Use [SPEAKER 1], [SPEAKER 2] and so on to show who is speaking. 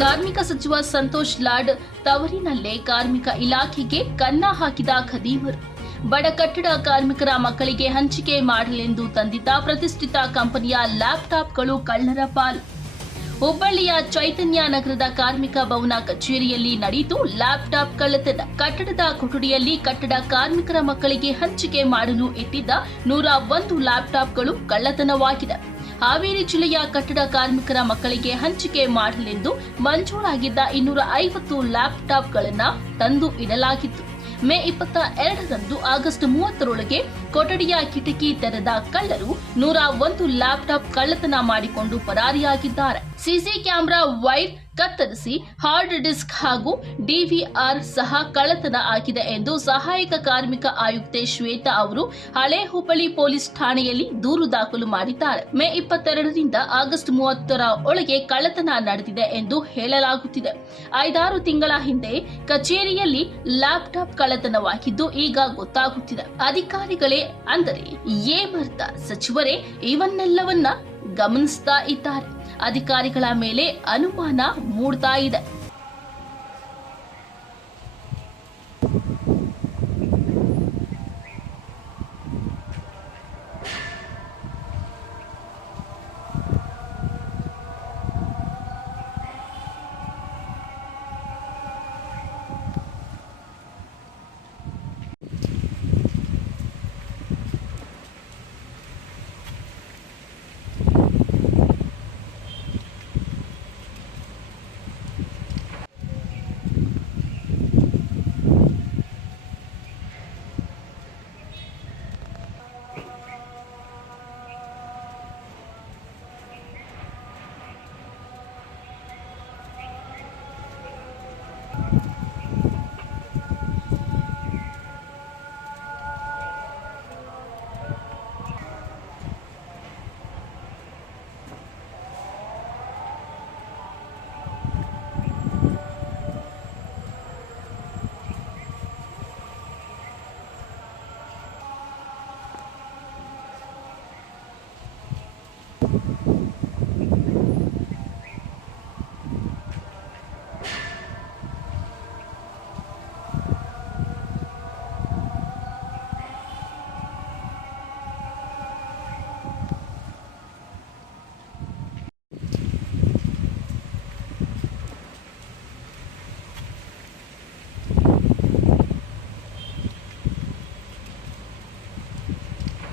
[SPEAKER 1] ಕಾರ್ಮಿಕ ಸಚಿವ ಸಂತೋಷ್ ಲಾಡ್ ತವರಿನಲ್ಲೇ ಕಾರ್ಮಿಕ ಇಲಾಖೆಗೆ ಕನ್ನ ಹಾಕಿದ ಖದೀಮರು ಬಡ ಕಟ್ಟಡ ಕಾರ್ಮಿಕರ ಮಕ್ಕಳಿಗೆ ಹಂಚಿಕೆ ಮಾಡಲೆಂದು ತಂದಿದ್ದ ಪ್ರತಿಷ್ಠಿತ ಕಂಪನಿಯ ಲ್ಯಾಪ್ಟಾಪ್ಗಳು ಕಳ್ಳರ ಪಾಲು. ಹುಬ್ಬಳ್ಳಿಯ ಚೈತನ್ಯ ನಗರದ ಕಾರ್ಮಿಕ ಭವನ ಕಚೇರಿಯಲ್ಲಿ ನಡೆಯಿತು ಲ್ಯಾಪ್ಟಾಪ್ ಕಳ್ಳತನ. ಕಟ್ಟಡದ ಕೊಠಡಿಯಲ್ಲಿ ಕಟ್ಟಡ ಕಾರ್ಮಿಕರ ಮಕ್ಕಳಿಗೆ ಹಂಚಿಕೆ ಮಾಡಲು ಇಟ್ಟಿದ್ದ ನೂರ ಒಂದು ಲ್ಯಾಪ್ಟಾಪ್ಗಳು ಕಳ್ಳತನವಾಗಿದೆ ಹಾವೇರಿ ಜಿಲ್ಲೆಯ ಕಟ್ಟಡ ಕಾರ್ಮಿಕರ ಮಕ್ಕಳಿಗೆ ಹಂಚಿಕೆ ಮಾಡಲೆಂದು ಮಂಜೂರಾಗಿದ್ದ ಇನ್ನೂರ ಐವತ್ತು ಲ್ಯಾಪ್ಟಾಪ್ಗಳನ್ನು ತಂದು ಇಡಲಾಗಿತ್ತು. ಮೇ ಇಪ್ಪತ್ತ ಎರಡರಂದು ಆಗಸ್ಟ್ ಮೂವತ್ತರೊಳಗೆ ಕೊಠಡಿಯ ಕಿಟಕಿ ತೆರೆದ ಕಳ್ಳರು ನೂರ ಒಂದು ಲ್ಯಾಪ್ಟಾಪ್ ಕಳ್ಳತನ ಮಾಡಿಕೊಂಡು ಪರಾರಿಯಾಗಿದ್ದಾರೆ. ಸಿಸಿ ಕ್ಯಾಮೆರಾ ವೈರ್ ಕತ್ತರಿಸಿ ಹಾರ್ಡ್ ಡಿಸ್ಕ್ ಹಾಗೂ ಡಿವಿಆರ್ ಸಹ ಕಳ್ಳತನ ಆಗಿದೆ ಎಂದು ಸಹಾಯಕ ಕಾರ್ಮಿಕ ಆಯುಕ್ತೆ ಶ್ವೇತಾ ಅವರು ಹಳೆ ಹುಬ್ಬಳ್ಳಿ ಪೊಲೀಸ್ ಠಾಣೆಯಲ್ಲಿ ದೂರು ದಾಖಲು ಮಾಡಿದ್ದಾರೆ. ಮೇ ಇಪ್ಪತ್ತೆರಡರಿಂದ ಆಗಸ್ಟ್ ಮೂವತ್ತರ ಒಳಗೆ ಕಳ್ಳತನ ನಡೆದಿದೆ ಎಂದು ಹೇಳಲಾಗುತ್ತಿದೆ. ಐದಾರು ತಿಂಗಳ ಹಿಂದೆ ಕಚೇರಿಯಲ್ಲಿ ಲ್ಯಾಪ್ಟಾಪ್ ಕಳ್ಳತನವಾಗಿದ್ದು ಈಗ ಗೊತ್ತಾಗುತ್ತಿದೆ. ಅಧಿಕಾರಿಗಳೇ ಅಂದರೆ ಏಮರ್ಥ ಸಚಿವರೇ ಇವನ್ನೆಲ್ಲವನ್ನ ಗಮನಿಸ್ತಾ ಇದ್ದಾರೆ. ಅಧಿಕಾರಿಗಳ ಮೇಲೆ ಅನುಮಾನ ಮೂಡ್ತಾ ಇದೆ.